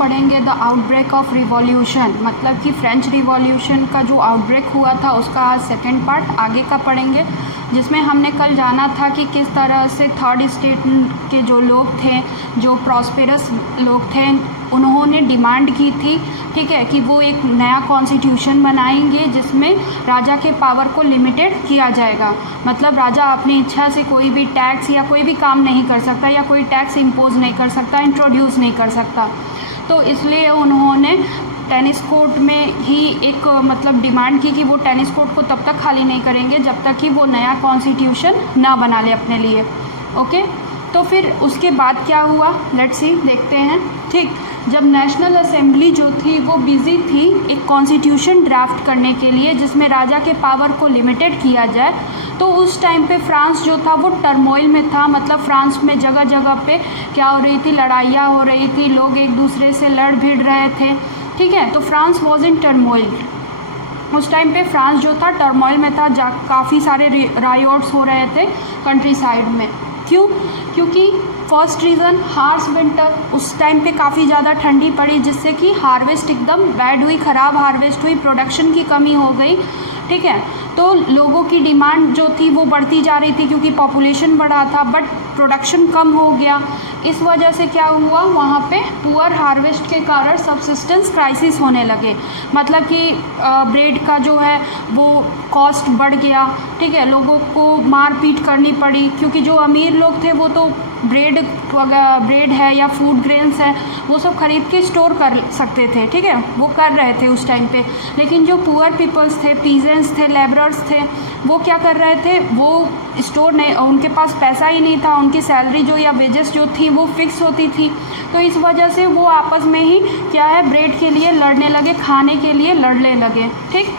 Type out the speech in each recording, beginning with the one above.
पढ़ेंगे the outbreak of revolution, मतलब कि फ्रेंच रिवॉल्यूशन का जो आउटब्रेक हुआ था उसका आज सेकेंड पार्ट आगे का पढ़ेंगे, जिसमें हमने कल जाना था कि किस तरह से थर्ड स्टेट के जो लोग थे, जो प्रॉस्पेरस लोग थे, उन्होंने डिमांड की थी, ठीक है, कि वो एक नया कॉन्स्टिट्यूशन बनाएंगे जिसमें राजा के पावर को लिमिटेड किया जाएगा। मतलब राजा अपनी इच्छा से कोई भी टैक्स या कोई भी काम नहीं कर सकता या कोई टैक्स इम्पोज नहीं कर सकता, इंट्रोड्यूस नहीं कर सकता। तो इसलिए उन्होंने टेनिस कोर्ट में ही एक मतलब डिमांड की कि वो टेनिस कोर्ट को तब तक खाली नहीं करेंगे जब तक कि वो नया कॉन्स्टिट्यूशन ना बना ले अपने लिए। ओके, तो फिर उसके बाद क्या हुआ, लेट्स सी, देखते हैं। ठीक, जब नेशनल असेंबली जो थी वो बिज़ी थी एक कॉन्स्टिट्यूशन ड्राफ्ट करने के लिए जिसमें राजा के पावर को लिमिटेड किया जाए, तो उस टाइम पे फ्रांस जो था वो टर्मोइल में था। मतलब फ्रांस में जगह जगह पे क्या हो रही थी, लड़ाइयाँ हो रही थी, लोग एक दूसरे से लड़ भिड़ रहे थे, ठीक है। तो फ्रांस वॉज इन टर्मोइल, उस टाइम पे फ्रांस जो था टर्मोइल में था, काफ़ी सारे रायोट्स हो रहे थे कंट्री साइड में। क्यों? क्योंकि फर्स्ट रीज़न हार्श विंटर, उस टाइम पे काफ़ी ज़्यादा ठंडी पड़ी जिससे कि हार्वेस्ट एकदम बैड हुई, ख़राब हार्वेस्ट हुई, प्रोडक्शन की कमी हो गई, ठीक है। तो लोगों की डिमांड जो थी वो बढ़ती जा रही थी क्योंकि पॉपुलेशन बढ़ा था, बट प्रोडक्शन कम हो गया। इस वजह से क्या हुआ, वहाँ पे पुअर हार्वेस्ट के कारण सब्सिस्टेंस क्राइसिस होने लगे। मतलब कि ब्रेड का जो है वो कॉस्ट बढ़ गया, ठीक है, लोगों को मार पीट करनी पड़ी क्योंकि जो अमीर लोग थे वो तो ब्रेड है या फूड ग्रेन्स है वो सब खरीद के स्टोर कर सकते थे, ठीक है, वो कर रहे थे उस टाइम पे। लेकिन जो पुअर पीपल्स थे, पीजेंट्स थे, लेबरर्स थे, वो क्या कर रहे थे, वो स्टोर नहीं, उनके पास पैसा ही नहीं था, उनकी सैलरी जो या वेजेस जो थी वो फिक्स होती थी। तो इस वजह से वो आपस में ही क्या है, ब्रेड के लिए लड़ने लगे, खाने के लिए लड़ने लगे, ठीक।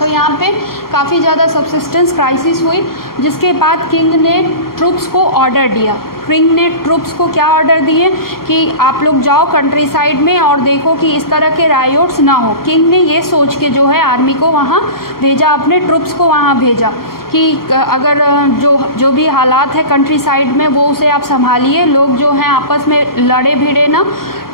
तो यहाँ पे काफ़ी ज़्यादा सब्सिस्टेंस क्राइसिस हुई, जिसके बाद किंग ने ट्रूप्स को ऑर्डर दिया। किंग ने ट्रूप्स को क्या ऑर्डर दिए कि आप लोग जाओ कंट्री साइड में और देखो कि इस तरह के रायोट्स ना हो। किंग ने ये सोच के जो है आर्मी को वहाँ भेजा, अपने ट्रूप्स को वहाँ भेजा कि अगर जो भी हालात है कंट्री साइड में वो उसे आप संभालिए, लोग जो हैं आपस में लड़े भिड़े ना,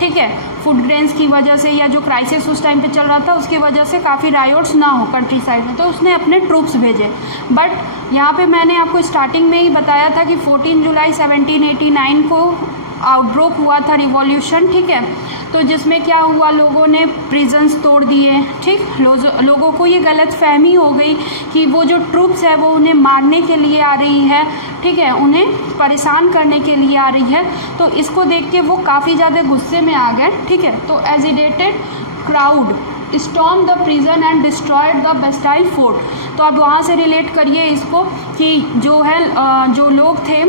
ठीक है, फूड ग्रेन्स की वजह से या जो क्राइसिस उस टाइम पे चल रहा था उसकी वजह से काफ़ी रायोट्स ना हो कंट्री साइड में। तो उसने अपने ट्रूप्स भेजे। बट यहाँ पे मैंने आपको स्टार्टिंग में ही बताया था कि 14 जुलाई 1789 को आउटब्रेक हुआ था रिवॉल्यूशन, ठीक है। तो जिसमें क्या हुआ, लोगों ने प्रिजन्स तोड़ दिए, ठीक। लोगों को ये गलत फहमी हो गई कि वो जो ट्रूप्स है वो उन्हें मारने के लिए आ रही है, ठीक है, उन्हें परेशान करने के लिए आ रही है। तो इसको देख के वो काफ़ी ज़्यादा गुस्से में आ गए, ठीक है। तो agitated crowd storm the prison and destroyed the Bastille fort. तो अब वहाँ से रिलेट करिए इसको कि जो है जो लोग थे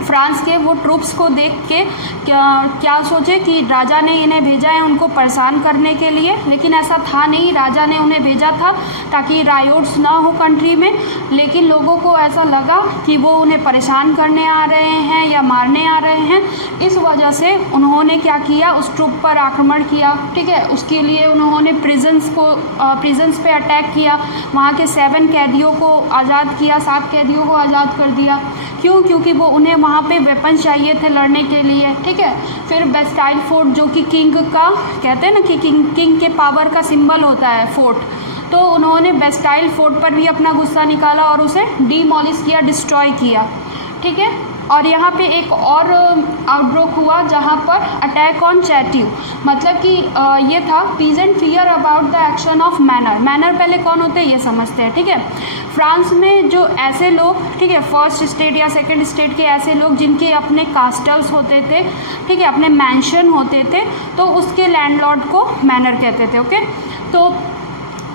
फ्रांस के, वो ट्रूप्स को देख के क्या सोचे कि राजा ने इन्हें भेजा है उनको परेशान करने के लिए, लेकिन ऐसा था नहीं। राजा ने उन्हें भेजा था ताकि रायोट्स ना हो कंट्री में, लेकिन लोगों को ऐसा लगा कि वो उन्हें परेशान करने आ रहे हैं या मारने आ रहे हैं। इस वजह से उन्होंने क्या किया, उस ट्रूप पर आक्रमण किया, ठीक है। उसके लिए उन्होंने प्रिजन्स पे अटैक किया, वहाँ के 7 कैदियों को आज़ाद किया, 7 कैदियों को आज़ाद कर दिया। क्यों? क्योंकि वो उन्हें वहाँ पे वेपन चाहिए थे लड़ने के लिए, ठीक है। फिर बेस्टाइल फोर्ट जो कि किंग का कहते हैं ना कि किंग के पावर का सिंबल होता है फोर्ट, तो उन्होंने बेस्टाइल फोर्ट पर भी अपना गुस्सा निकाला और उसे डीमोलिश किया, डिस्ट्रॉय किया, ठीक है। और यहाँ पे एक और आउटब्रेक हुआ जहाँ पर अटैक ऑन चैट्यू, मतलब कि ये था peasant fear about the action of manner. Manner पहले कौन होते हैं ये समझते हैं, ठीक है। फ्रांस में जो ऐसे लोग, ठीक है, फर्स्ट स्टेट या सेकंड स्टेट के ऐसे लोग जिनके अपने कास्टल्स होते थे, ठीक है, अपने मैंशन होते थे, तो उसके लैंडलॉर्ड को मैनर कहते थे, ओके। तो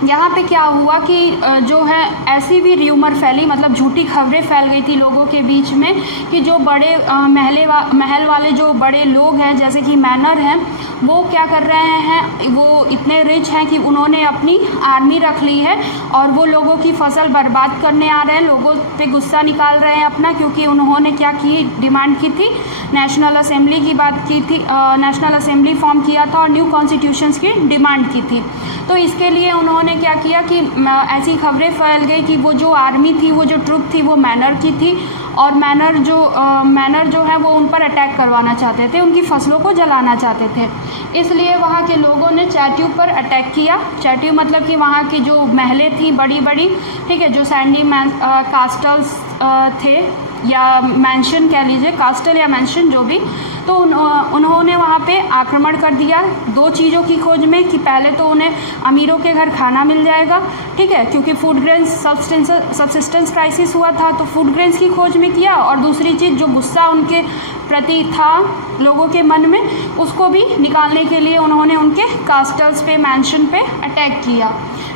यहाँ पे क्या हुआ कि जो है ऐसी भी र्यूमर फैली, मतलब झूठी खबरें फैल गई थी लोगों के बीच में कि जो बड़े महल वाले जो बड़े लोग हैं जैसे कि मैनर हैं, वो क्या कर रहे हैं, वो इतने रिच हैं कि उन्होंने अपनी आर्मी रख ली है और वो लोगों की फसल बर्बाद करने आ रहे हैं, लोगों पे गुस्सा निकाल रहे हैं अपना, क्योंकि उन्होंने क्या की, डिमांड की थी, नेशनल असेंबली की बात की थी, नेशनल असेंबली फॉर्म किया था और न्यू कॉन्स्टिट्यूशंस की डिमांड की थी। तो इसके लिए उन्होंने क्या किया कि ऐसी खबरें फैल गई कि वो जो आर्मी थी, वो जो ट्रुप थी वो मैनर की थी और मैनर जो है वो उन पर अटैक करवाना चाहते थे, उनकी फसलों को जलाना चाहते थे। इसलिए वहाँ के लोगों ने चैट्यू पर अटैक किया। चैट्यू मतलब कि वहाँ की जो महलें थी बड़ी बड़ी, ठीक है, जो सैंडी कास्टल्स थे या मैंशन कह लीजिए, कास्टल या मैंशन जो भी, तो उन्होंने वहाँ पे आक्रमण कर दिया दो चीज़ों की खोज में कि पहले तो उन्हें अमीरों के घर खाना मिल जाएगा, ठीक है, क्योंकि फूड ग्रेन्स सबसिस्टेंस क्राइसिस हुआ था, तो फूड ग्रेन्स की खोज में किया, और दूसरी चीज़ जो गुस्सा उनके प्रति था लोगों के मन में, उसको भी निकालने के लिए उन्होंने उनके कास्टल्स पे, मैंशन पे अटैक किया।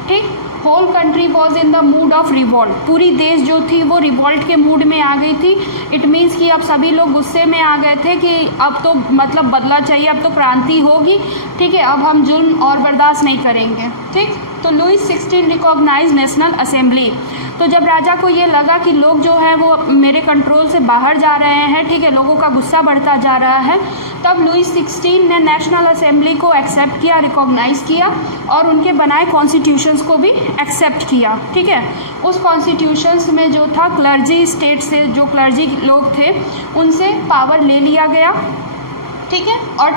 ठीक, whole country was in the mood of revolt. पूरी देश जो थी वो रिवॉल्ट के मूड में आ गई थी। इट मीन्स कि अब सभी लोग गुस्से में आ गए थे कि अब तो मतलब बदला चाहिए, अब तो क्रांति होगी, ठीक है, अब हम जुल्म और बर्दाश्त नहीं करेंगे। ठीक, तो लुई 16 रिकॉग्नाइज नेशनल असेंबली। तो जब राजा को ये लगा कि लोग जो हैं वो मेरे कंट्रोल से बाहर जा रहे हैं, ठीक है, लोगों का गुस्सा बढ़ता जा रहा है, तब लुई 16 ने नेशनल असेंबली को एक्सेप्ट किया, रिकॉग्नाइज किया और उनके बनाए कॉन्स्टिट्यूशंस को भी एक्सेप्ट किया। ठीक है, उस कॉन्स्टिट्यूशंस में जो था क्लर्जी स्टेट से, जो क्लर्जी लोग थे उनसे पावर ले लिया गया। ठीक है, और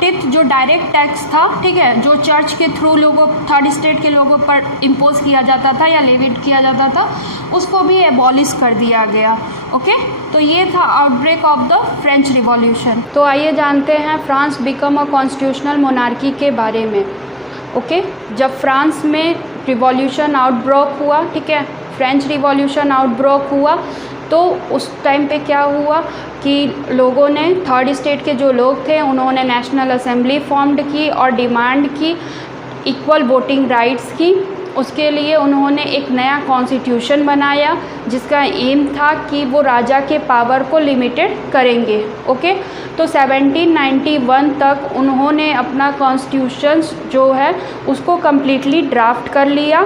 टिथ जो डायरेक्ट टैक्स था, ठीक है, जो चर्च के थ्रू लोगों, थर्ड स्टेट के लोगों पर इम्पोज किया जाता था या लेविट किया जाता था, उसको भी एबॉलिश कर दिया गया। ओके, तो ये था outbreak of the French revolution. तो आइए जानते हैं France become a constitutional monarchy के बारे में। ओके, जब फ्रांस में रिवॉल्यूशन आउटब्रेक हुआ, ठीक है, फ्रेंच रिवॉल्यूशन आउटब्रेक हुआ, तो उस टाइम पे क्या हुआ कि लोगों ने, थर्ड स्टेट के जो लोग थे उन्होंने नेशनल असेंबली फॉर्म्ड की और डिमांड की इक्वल वोटिंग राइट्स की। उसके लिए उन्होंने एक नया कॉन्स्टिट्यूशन बनाया जिसका एम था कि वो राजा के पावर को लिमिटेड करेंगे। ओके, तो 1791 तक उन्होंने अपना कॉन्स्टिट्यूशन जो है उसको कम्प्लीटली ड्राफ्ट कर लिया।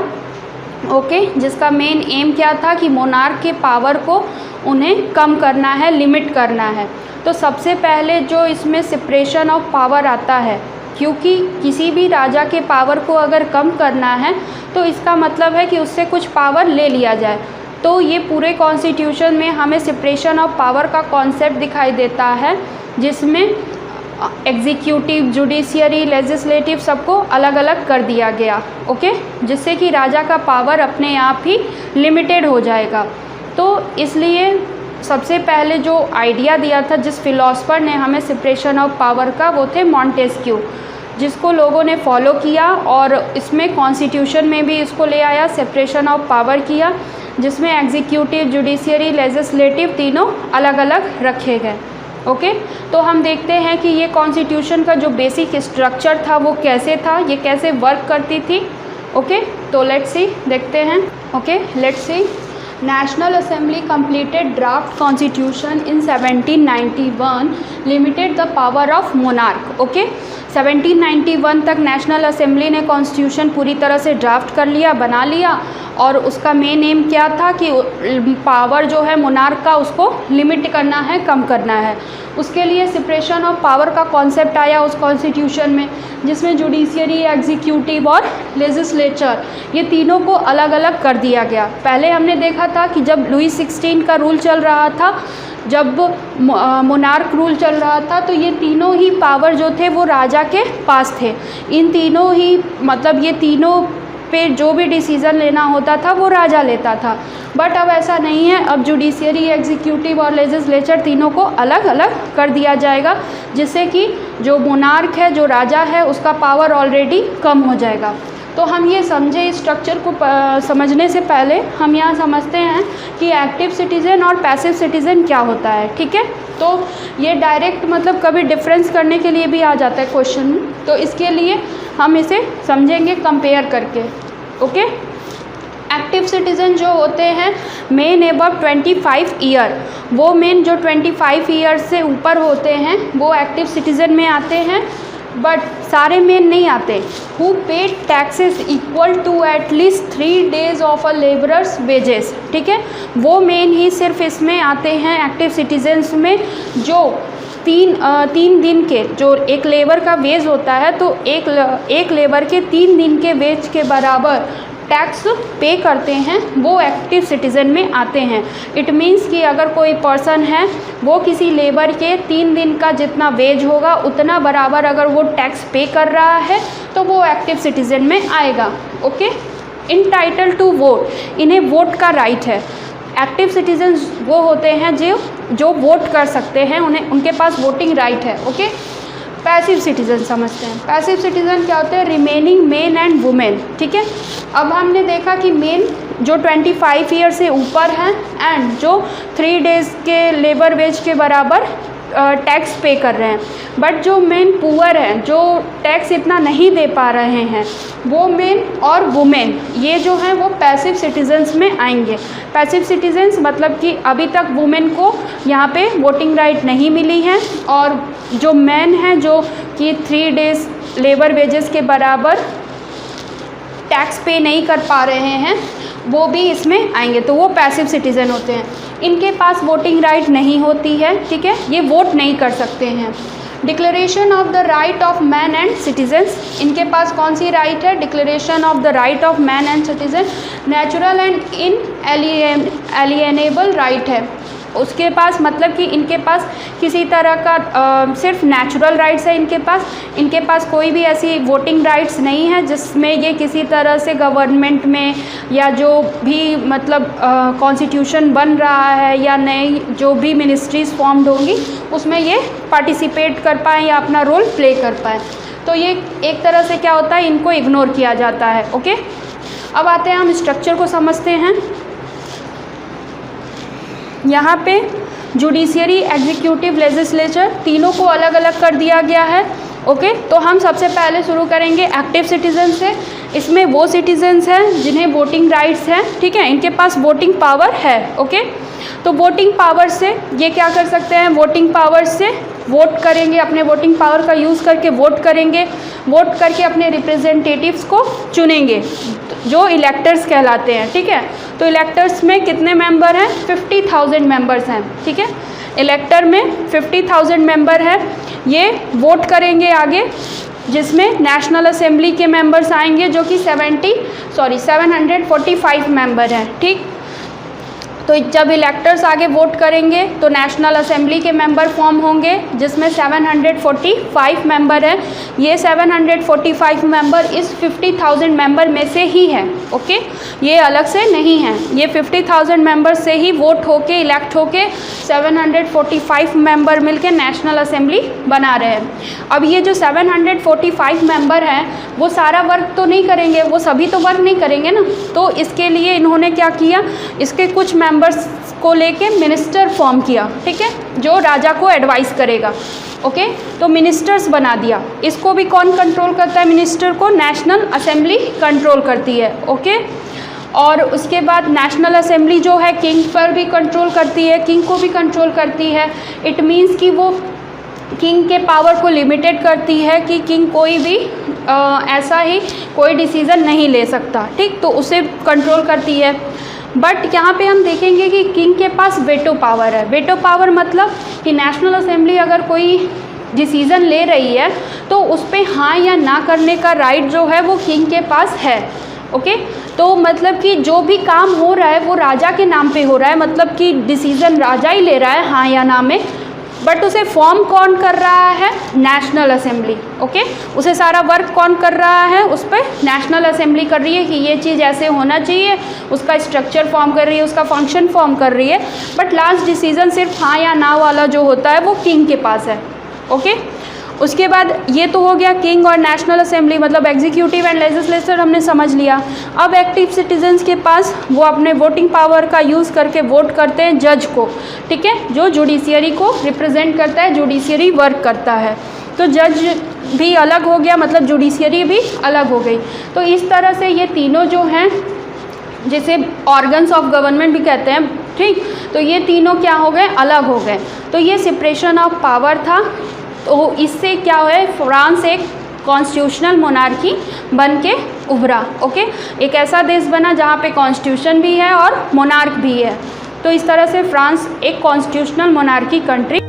ओके, जिसका मेन एम क्या था कि मोनार्क के पावर को उन्हें कम करना है, लिमिट करना है। तो सबसे पहले जो इसमें सेपरेशन ऑफ पावर आता है, क्योंकि किसी भी राजा के पावर को अगर कम करना है तो इसका मतलब है कि उससे कुछ पावर ले लिया जाए। तो ये पूरे कॉन्स्टिट्यूशन में हमें सेपरेशन ऑफ पावर का कॉन्सेप्ट दिखाई देता है, जिसमें एग्जीक्यूटिव, जुडिशियरी, लेजिस्लेटिव सबको अलग अलग कर दिया गया। ओके, जिससे कि राजा का पावर अपने आप ही लिमिटेड हो जाएगा। तो इसलिए सबसे पहले जो आइडिया दिया था जिस फिलॉसफर ने हमें सेपरेशन ऑफ पावर का, वो थे मॉन्टेस्क्यू, जिसको लोगों ने फॉलो किया और इसमें कॉन्स्टिट्यूशन में भी इसको ले आया, सेपरेशन ऑफ पावर किया, जिसमें एग्जीक्यूटिव, जुडिशियरी, लेजिस्लेटिव तीनों अलग अलग रखे गए। ओके, तो हम देखते हैं कि ये कॉन्स्टिट्यूशन का जो बेसिक स्ट्रक्चर था वो कैसे था, ये कैसे वर्क करती थी। ओके, तो लेट्स सी, देखते हैं। Okay, let's see. National assembly completed draft constitution in 1791 limited the power of monarch. Okay, 1791 तक नेशनल असेंबली ने कॉन्स्टिट्यूशन पूरी तरह से ड्राफ्ट कर लिया, बना लिया, और उसका मेन एम क्या था कि पावर जो है मोनार्क का उसको लिमिट करना है, कम करना है। उसके लिए सेपरेशन ऑफ पावर का कॉन्सेप्ट आया उस कॉन्स्टिट्यूशन में, जिसमें जुडिशियरी, एग्जीक्यूटिव और लेजिस्लेचर, ये तीनों को अलग अलग कर दिया गया। पहले हमने देखा था कि जब लुई 16 का रूल चल रहा था, जब मोनार्क रूल चल रहा था, तो ये तीनों ही पावर जो थे वो राजा के पास थे। इन तीनों ही, मतलब ये तीनों पे जो भी डिसीज़न लेना होता था वो राजा लेता था। बट अब ऐसा नहीं है, अब जुडिशियरी, एग्जीक्यूटिव और लेजिस्लेचर तीनों को अलग अलग कर दिया जाएगा, जिससे कि जो मोनार्क है, जो राजा है, उसका पावर ऑलरेडी कम हो जाएगा। तो हम ये समझे, इस स्ट्रक्चर को समझने से पहले हम यहाँ समझते हैं कि एक्टिव सिटीज़न और पैसिव सिटीज़न क्या होता है। ठीक है, तो ये डायरेक्ट मतलब कभी डिफरेंस करने के लिए भी आ जाता है क्वेश्चन में, तो इसके लिए हम इसे समझेंगे कंपेयर करके। ओके, एक्टिव सिटीज़न जो होते हैं मेन एबव 25 ईयर, वो मेन जो 25 ईयर से ऊपर होते हैं वो एक्टिव सिटीज़न में आते हैं, बट सारे मेन नहीं आते। Who paid taxes equal to at least 3 days of a labourer's wages, ठीक है, वो मेन ही सिर्फ इसमें आते हैं एक्टिव सिटीजन्स में, जो तीन दिन के, जो एक लेबर का वेज होता है, तो एक लेबर के 3 दिन के वेज के बराबर टैक्स पे करते हैं वो एक्टिव सिटीज़न में आते हैं। इट मीन्स कि अगर कोई पर्सन है वो किसी लेबर के 3 दिन का जितना वेज होगा उतना बराबर अगर वो टैक्स पे कर रहा है तो वो एक्टिव सिटीज़न में आएगा। ओके, इंटाइटल टू वोट, इन्हें वोट का राइट है। एक्टिव सिटीजन्स वो होते हैं जो वोट कर सकते हैं, उन्हें उनके पास वोटिंग राइट है। ओके, पैसिव सिटीज़न समझते हैं। पैसिव सिटीज़न क्या होते हैं? Remaining main and women. ठीक है, अब हमने देखा कि मेन जो 25 ईयर से ऊपर हैं एंड जो 3 डेज़ के लेबर वेज के बराबर टैक्स पे कर रहे हैं, बट जो मेन पुअर हैं जो टैक्स इतना नहीं दे पा रहे हैं वो मेन और वुमेन ये जो हैं वो पैसिव सिटीजन्स में आएंगे। पैसिव सिटीजन्स मतलब कि अभी तक वुमेन को यहाँ पे वोटिंग राइट नहीं मिली है और जो मैन हैं जो कि 3 डेज़ लेबर वेजेस के बराबर टैक्स पे नहीं कर पा रहे हैं वो भी इसमें आएंगे, तो वो पैसिव सिटीज़न होते हैं। इनके पास वोटिंग राइट नहीं होती है। ठीक है, ये वोट नहीं कर सकते हैं। Declaration of the right of man and citizens, इनके पास कौन सी राइट है? Declaration of the right of man and citizen, natural and inalienable right है उसके पास, मतलब कि इनके पास किसी तरह का सिर्फ नेचुरल राइट्स है इनके पास कोई भी ऐसी वोटिंग राइट्स नहीं है जिसमें ये किसी तरह से गवर्नमेंट में या जो भी मतलब कॉन्स्टिट्यूशन बन रहा है या नई जो भी मिनिस्ट्रीज़ फॉर्म्ड होंगी उसमें ये पार्टिसिपेट कर पाएँ या अपना रोल प्ले कर पाएँ। तो ये एक तरह से क्या होता है, इनको इग्नोर किया जाता है। ओके, अब आते हैं हम स्ट्रक्चर को समझते हैं। यहाँ पे जुडिशियरी, एग्जीक्यूटिव, लेजिस्लेचर तीनों को अलग अलग कर दिया गया है। ओके, तो हम सबसे पहले शुरू करेंगे एक्टिव सिटीजन से। इसमें वो सिटीजन्स हैं जिन्हें वोटिंग राइट्स हैं। ठीक है, इनके पास वोटिंग पावर है। ओके, तो वोटिंग पावर से ये क्या कर सकते हैं? वोटिंग पावर से वोट करेंगे, अपने वोटिंग पावर का यूज़ करके वोट करेंगे, वोट करके अपने रिप्रेजेंटेटिव्स को चुनेंगे जो इलेक्टर्स कहलाते हैं। ठीक है, तो इलेक्टर्स में कितने मेंबर हैं? 50,000 मेंबर्स हैं। ठीक है, इलेक्टर में 50,000 मेंबर है। ये वोट करेंगे आगे, जिसमें नेशनल असेंबली के मेंबर्स आएंगे जो कि 745 मेंबर हैं। ठीक, तो जब इलेक्टर्स आगे वोट करेंगे तो नेशनल असेंबली के मेंबर फॉर्म होंगे जिसमें 745 मेंबर हैं। ये 745 मेंबर इस 50,000 मेंबर में से ही हैं। ओके, ये अलग से नहीं हैं, ये 50,000 मेंबर से ही वोट होके इलेक्ट होके 745 मेंबर मिलके नेशनल असेंबली बना रहे हैं। अब ये जो 745 मेंबर हैं वो सारा वर्क तो नहीं करेंगे, वो सभी तो वर्क नहीं करेंगे ना, तो इसके लिए इन्होंने क्या किया, इसके कुछ मेंबर्स को लेके मिनिस्टर फॉर्म किया। ठीक है, जो राजा को एडवाइस करेगा। ओके, तो मिनिस्टर्स बना दिया। इसको भी कौन कंट्रोल करता है? मिनिस्टर को नेशनल असेंबली कंट्रोल करती है। ओके, और उसके बाद नेशनल असेंबली जो है किंग पर भी कंट्रोल करती है, किंग को भी कंट्रोल करती है। इट मीन्स कि वो किंग के पावर को लिमिटेड करती है कि किंग कोई भी ऐसा ही कोई डिसीज़न नहीं ले सकता। ठीक, तो उसे कंट्रोल करती है। बट यहाँ पे हम देखेंगे कि किंग के पास वेटो पावर है। वेटो पावर मतलब कि नेशनल असेंबली अगर कोई डिसीज़न ले रही है तो उस पर हाँ या ना करने का राइट जो है वो किंग के पास है। ओके, तो मतलब कि जो भी काम हो रहा है वो राजा के नाम पे हो रहा है, मतलब कि डिसीज़न राजा ही ले रहा है हाँ या ना में, बट उसे फॉर्म कौन कर रहा है? National assembly. ओके, उसे सारा वर्क कौन कर रहा है? उस पर नेशनल असेंबली कर रही है कि ये चीज़ ऐसे होना चाहिए, उसका स्ट्रक्चर फॉर्म कर रही है, उसका फंक्शन फॉर्म कर रही है, बट लास्ट डिसीजन सिर्फ हाँ या ना वाला जो होता है वो किंग के पास है। ओके, उसके बाद ये तो हो गया किंग और नेशनल असेंबली, मतलब एग्जीक्यूटिव एंड लेजिस्लेचर हमने समझ लिया। अब एक्टिव सिटीजन्स के पास वो अपने वोटिंग पावर का यूज़ करके वोट करते हैं जज को। ठीक है, जो जुडिशियरी को रिप्रेजेंट करता है, जुडिशियरी वर्क करता है। तो जज भी अलग हो गया, मतलब जुडिशियरी भी अलग हो गई। तो इस तरह से ये तीनों जो हैं जिसे ऑर्गन्स ऑफ गवर्नमेंट भी कहते हैं, ठीक, तो ये तीनों क्या हो गए? अलग हो गए। तो ये सेपरेशन ऑफ पावर था। तो इससे क्या है, फ्रांस एक कॉन्स्टिट्यूशनल मोनार्की बन के उभरा। ओके, एक ऐसा देश बना जहाँ पे कॉन्स्टिट्यूशन भी है और मोनार्क भी है। तो इस तरह से फ्रांस एक कॉन्स्टिट्यूशनल मोनार्की कंट्री